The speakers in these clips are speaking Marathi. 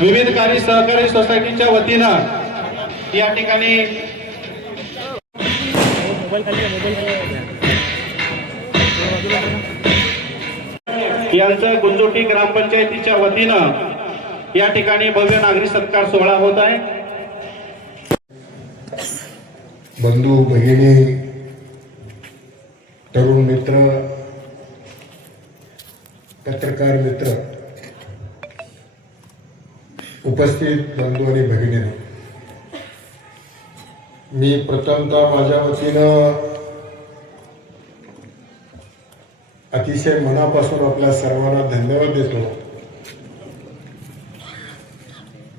विविध कार्य सहकारी सोसायटीच्या वतीनं या ठिकाणी यांचं गुंजोटी ग्रामपंचायतीच्या वतीनं या ठिकाणी भव्य नागरी सत्कार सोहळा होत आहे. बंधू भगिनी तरुण मित्र पत्रकार मित्र उपस्थित बंधू आणि भगिनी मी प्रथमतः माझ्या वतीनं अतिशय मनापासून आपल्या सर्वांना धन्यवाद देतो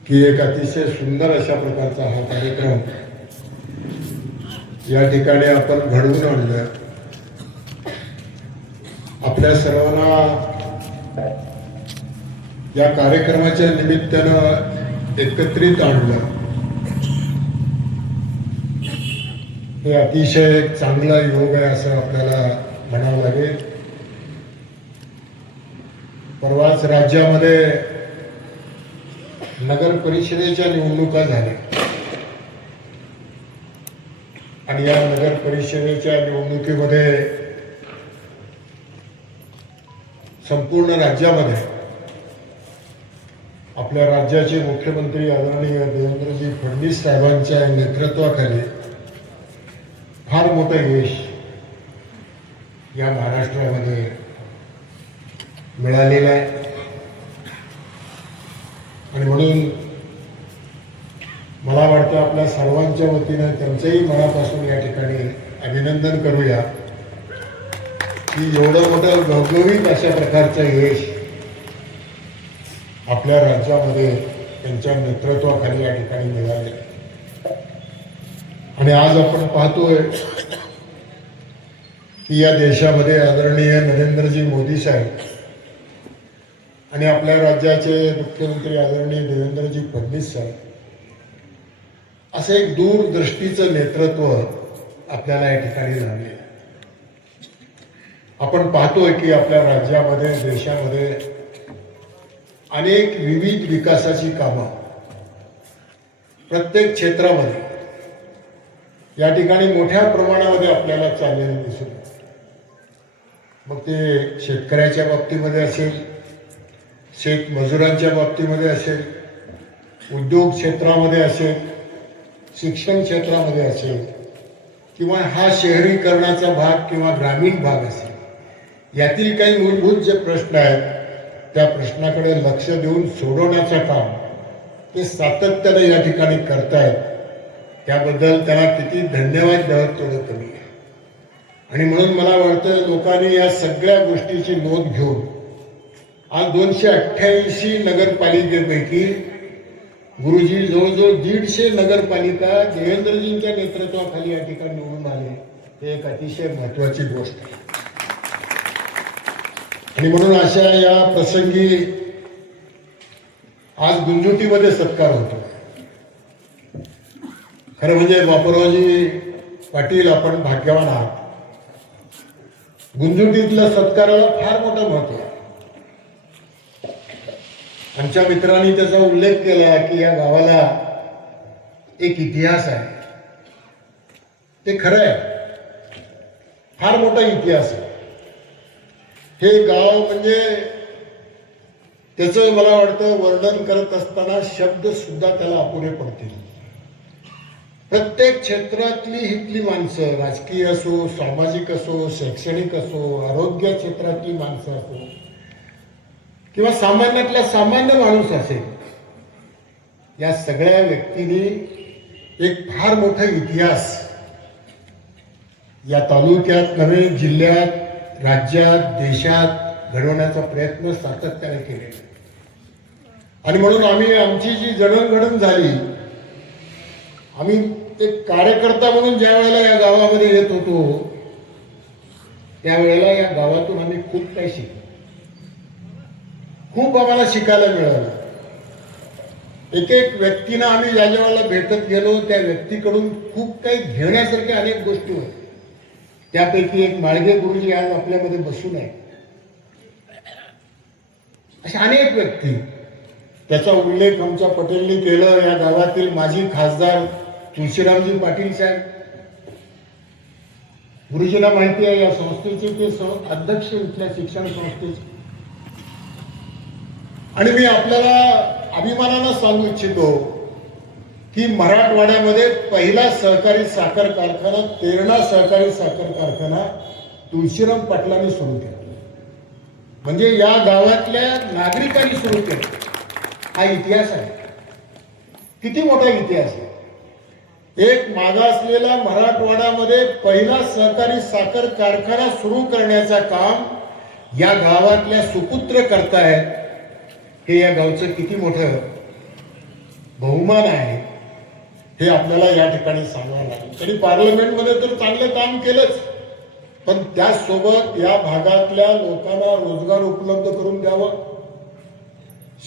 की एक अतिशय सुंदर अशा प्रकारचा हा कार्यक्रम या ठिकाणी आपण घडवून आणलं. आपल्या सर्वांना या कार्यक्रमाच्या निमित्तानं एकत्रित आणलं. हे अतिशय चांगला योग आहे असं आपल्याला म्हणावं लागेल. परवाच राज्यामध्ये नगर परिषदेच्या निवडणुका झाल्या. आणि या नगर परिषदेच्या निवडणुकीमध्ये संपूर्ण राज्यामध्ये आपल्या राज्याचे मुख्यमंत्री आदरणीय देवेंद्रजी फडणवीस साहेबांच्या नेतृत्वाखाली फार मोठं यश या महाराष्ट्रामध्ये मिळालेलं आहे. आणि म्हणून मला वाटतं आपल्या सर्वांच्या वतीनं त्यांचंही मनापासून या ठिकाणी अभिनंदन करूया की एवढं मोठं घवघवीत अशा प्रकारचं यश आपल्या राज्यामध्ये त्यांच्या नेतृत्वाखाली या ठिकाणी मिळाले आणि आज आपण पाहतोय की या देशामध्ये आदरणीय नरेंद्रजी मोदी साहेब आणि आपल्या राज्याचे मुख्यमंत्री आदरणीय देवेंद्रजी फडणवीस साहेब असं एक दूरदृष्टीचं नेतृत्व आपल्याला या ठिकाणी झाले आपण पाहतोय की आपल्या राज्यामध्ये देशामध्ये अनेक विविध विकासाची कामं प्रत्येक क्षेत्रामध्ये या ठिकाणी मोठ्या प्रमाणामध्ये आपल्याला चाललेलं दिसून मग ते शेतकऱ्याच्या बाबतीमध्ये असेल शेतमजुरांच्या बाबतीमध्ये असेल उद्योग क्षेत्रामध्ये असेल शिक्षण क्षेत्रामध्ये असेल किंवा हा शहरीकरणाचा भाग किंवा ग्रामीण भाग असेल यातील काही मूलभूत जे प्रश्न आहेत त्या प्रश्नाकडे लक्ष देऊन सोडवण्याचं काम ते सातत्याने या ठिकाणी करतायत. त्याबद्दल त्याला किती धन्यवाद द्यावं तेवढं कमी आहे आणि म्हणून मला वाटतं लोकांनी या सगळ्या गोष्टीची नोंद घेऊन आज दोनशे अठ्ठ्याऐंशी नगरपालिकेपैकी गुरुजी जवळजवळ दीडशे नगरपालिका देवेंद्रजींच्या नेतृत्वाखाली या ठिकाणी निवडून आले. हे एक अतिशय महत्वाची गोष्ट आहे. आणि म्हणून अशा या प्रसंगी आज गुंजुटीमध्ये सत्कार होतो. खरं म्हणजे बापूरावजी पाटील आपण भाग्यवान आहात. गुंजुटीतल्या सत्काराला फार मोठं महत्त्व आहे. आमच्या मित्रांनी त्याचा उल्लेख केला की या गावाला एक इतिहास आहे. ते खरं आहे. फार मोठा इतिहास आहे. हे गाव म्हणजे त्याचं मला वाटतं वर्णन करत असताना शब्द सुद्धा त्याला अपुरे पडतील. प्रत्येक क्षेत्रातली हितली माणसं राजकीय असो सामाजिक असो शैक्षणिक असो आरोग्य क्षेत्रातली माणसं असो किंवा सामान्यातला सामान्य माणूस असेल या सगळ्या व्यक्तींनी एक फार मोठा इतिहास या तालुक्यात नव्हे जिल्ह्यात राज्यात देशात घडवण्याचा प्रयत्न सातत्याने केले आणि म्हणून आम्ही आमची जी जडणघडण झाली आम्ही एक कार्यकर्ता म्हणून ज्या वेळेला या गावामध्ये येत होतो त्यावेळेला या गावातून आम्ही खूप काही शिकलो. खूप आम्हाला शिकायला मिळालं. एक एक व्यक्तीनं आम्ही ज्या ज्या वेळेला भेटत गेलो त्या व्यक्तीकडून खूप काही घेण्यासारख्या अनेक गोष्टी होत्या. त्यापैकी एक माळगे गुरुजी आज आपल्यामध्ये बसून आहे अशा अनेक व्यक्ती. त्याचा उल्लेख आमच्या पटेलनी केलं या गावातील माजी खासदार तुळशीरामजी पाटील साहेब. गुरुजीला माहिती आहे या संस्थेचे ते अध्यक्ष इथल्या शिक्षण संस्थेचे. आणि मी आपल्याला अभिमानानं सांगू इच्छितो की मराठवाड्यामध्ये पहिला सहकारी साखर कारखाना तेरणा सहकारी साखर कारखाना तुळशीराम पाटलांनी सुरू केला. म्हणजे या गावातल्या नागरिकांनी सुरू केला. हा इतिहास आहे. किती मोठा इतिहास आहे. एक मागासलेला मराठवाड्यामध्ये पहिला सहकारी साखर कारखाना सुरू करण्याचा काम या गावातल्या सुपुत्र करतायत हे या गावचं किती मोठं बहुमान आहे. हे आपल्याला या ठिकाणी सांगावं लागेल. त्यांनी पार्लमेंटमध्ये तर चांगलं काम केलंच. पण त्याचसोबत या भागातल्या लोकांना रोजगार उपलब्ध करून द्यावं.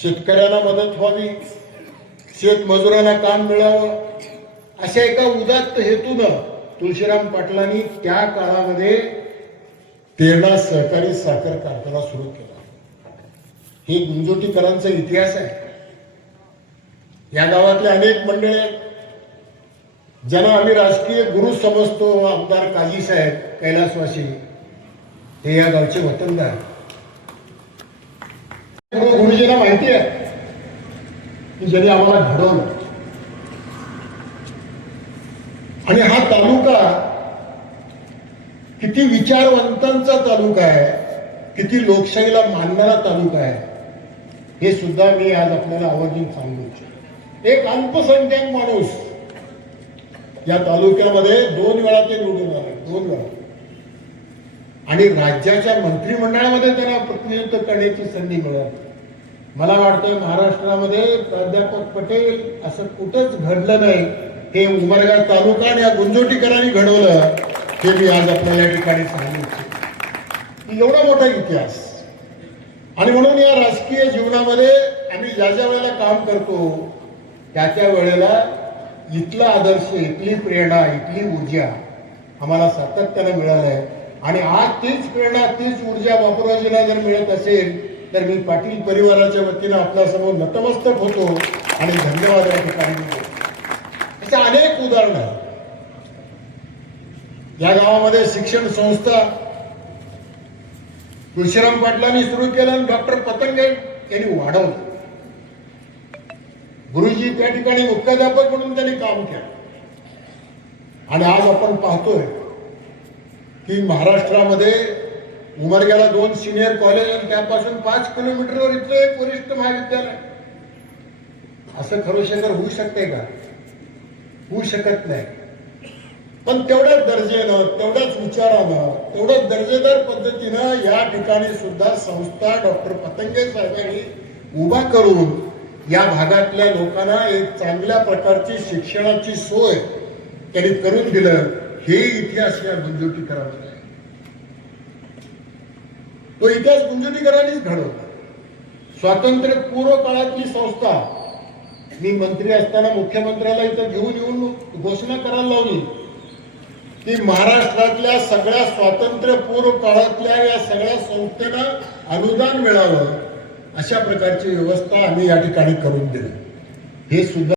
शेतकऱ्यांना मदत व्हावी. शेतमजुरांना काम मिळावं. अशा एका उदात्त हेतूनं तुळशीराम पाटलांनी त्या काळामध्ये तेरणा सहकारी साखर कारखाना सुरू केला. हे गुंजोटीकरांचा इतिहास आहे. या गावातले अनेक मंडळे आहेत. ज्यांना आम्ही राजकीय गुरु समजतो आमदार काजी साहेब कैलासवासी हे या गावचे वतनदार. गुरुजींना माहिती आहे की ज्यांनी आम्हाला घडवलं. आणि हा तालुका किती विचारवंतांचा तालुका आहे किती लोकशाहीला मानणारा तालुका आहे हे सुद्धा मी आज आपल्याला आवर्जून सांगू इच्छितो. एक अल्पसंख्याक माणूस या तालुक्यामध्ये दोन वेळा ते निवडून आले दोन वेळा. आणि राज्याच्या मंत्रिमंडळामध्ये त्यांना प्रतिनिधित्व करण्याची संधी मिळाली मला वाटतं महाराष्ट्रामध्ये प्राध्यापक पटेल असं कुठंच घडलं नाही. हे उमरगा तालुका आणि या गुंजोटीकरांनी घडवलं हे मी आज आपल्याला या ठिकाणी सांगू इच्छितो. एवढा मोठा इतिहास. आणि म्हणून या राजकीय जीवनामध्ये आम्ही ज्या ज्या वेळेला काम करतो त्या त्या वेळेला इथला आदर्श इथली प्रेरणा इथली ऊर्जा आम्हाला सातत्यानं मिळालं आहे आणि आज तीच प्रेरणा तीच ऊर्जा बापूराजीला जर मिळत असेल तर मी पाटील परिवाराच्या वतीनं आपल्यासमोर नतमस्तक होतो आणि धन्यवाद या ठिकाणी देतो. अशा अनेक उदाहरणं आहेत. या गावामध्ये शिक्षण संस्था तुळशीराम पाटलांनी सुरू केलं आणि डॉक्टर पतंगे यांनी वाढवलं. गुरुजी त्या ठिकाणी मुख्याध्यापक म्हणून त्यांनी काम केलं. आणि आज आपण पाहतोय की महाराष्ट्रामध्ये उमरग्याला दोन सिनियर कॉलेज आणि त्यापासून पाच किलोमीटरवर इथलं एक वरिष्ठ महाविद्यालय. असं खरोशेकर होऊ शकते का? होऊ शकत नाही. पण तेवढ्याच दर्जेनं तेवढ्याच विचारानं तेवढ्याच दर्जेदार पद्धतीनं या ठिकाणी सुद्धा संस्था डॉक्टर पतंगे साहेबांनी उभा करून या भागातल्या लोकांना एक चांगल्या प्रकारची शिक्षणाची सोय त्यांनी करून दिलं हे इतिहास या गुंजोटीकरांमध्ये आहे. तो इतिहास गुंजोटीकरांनीच घडवला. स्वातंत्र्यपूर्व काळातली संस्था मी मंत्री असताना मुख्यमंत्र्याला इथं घेऊन येऊन घोषणा करायला लावली. की महाराष्ट्रातल्या सगळ्या स्वातंत्र्यपूर्व काळातल्या या सगळ्या संस्थेला अनुदान मिळावं अशा प्रकारची व्यवस्था आम्ही या ठिकाणी करून दिली. हे सुद्धा